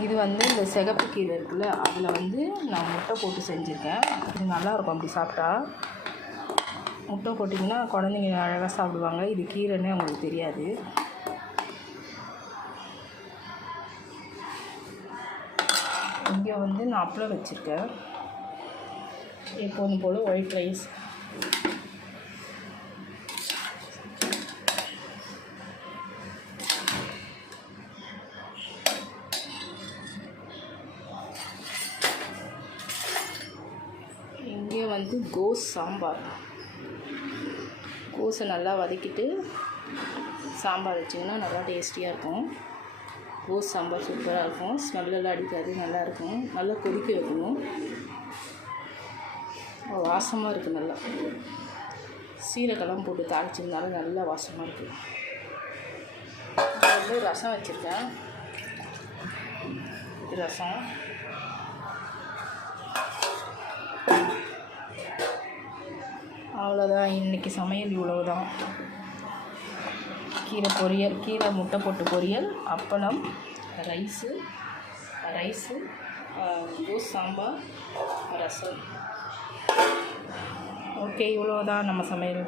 இது வந்து இந்த சிகப்பு கீரை இருக்குல்ல, அதில் வந்து நான் முட்டை போட்டு செஞ்சுருக்கேன். இது நல்லாயிருக்கும். அப்படி சாப்பிட்டா முட்டை போட்டிங்கன்னா குழந்தைங்க அழகாக சாப்பிடுவாங்க. இது கீரைன்னே அவங்களுக்கு தெரியாது. இங்கே வந்து நான் அப்பளம் வச்சுருக்கேன். எப்போதும் போல் ஒயிட் ரைஸ், இங்கே வந்து கோஸ் சாம்பார். கோஸை நல்லா வதக்கிட்டு சாம்பார் வச்சிங்கன்னா நல்லா டேஸ்டியாக இருக்கும். கோஸ் சாம்பார் சூப்பராக இருக்கும். ஸ்மெல்லெல்லாம் அடிக்காது, நல்லாயிருக்கும். நல்லா கொதிக்க வைக்கணும். வாசமாக இருக்குது. நல்லா சீரகெல்லாம் போட்டு தாளிச்சிருந்தாலும் நல்லா வாசமாக இருக்குது. வந்து ரசம் வச்சுருக்கேன். ரசம் அவ்வளோதான். இன்றைக்கி சமையல் இவ்வளவுதான். கீரை பொரியல், கீரை முட்டை போட்டு பொரியல், அப்பளம், ரைஸு, கோஸ் சாம்பார், ரசம். ஓகே, இவ்வளோதான் நம்ம சமையல்.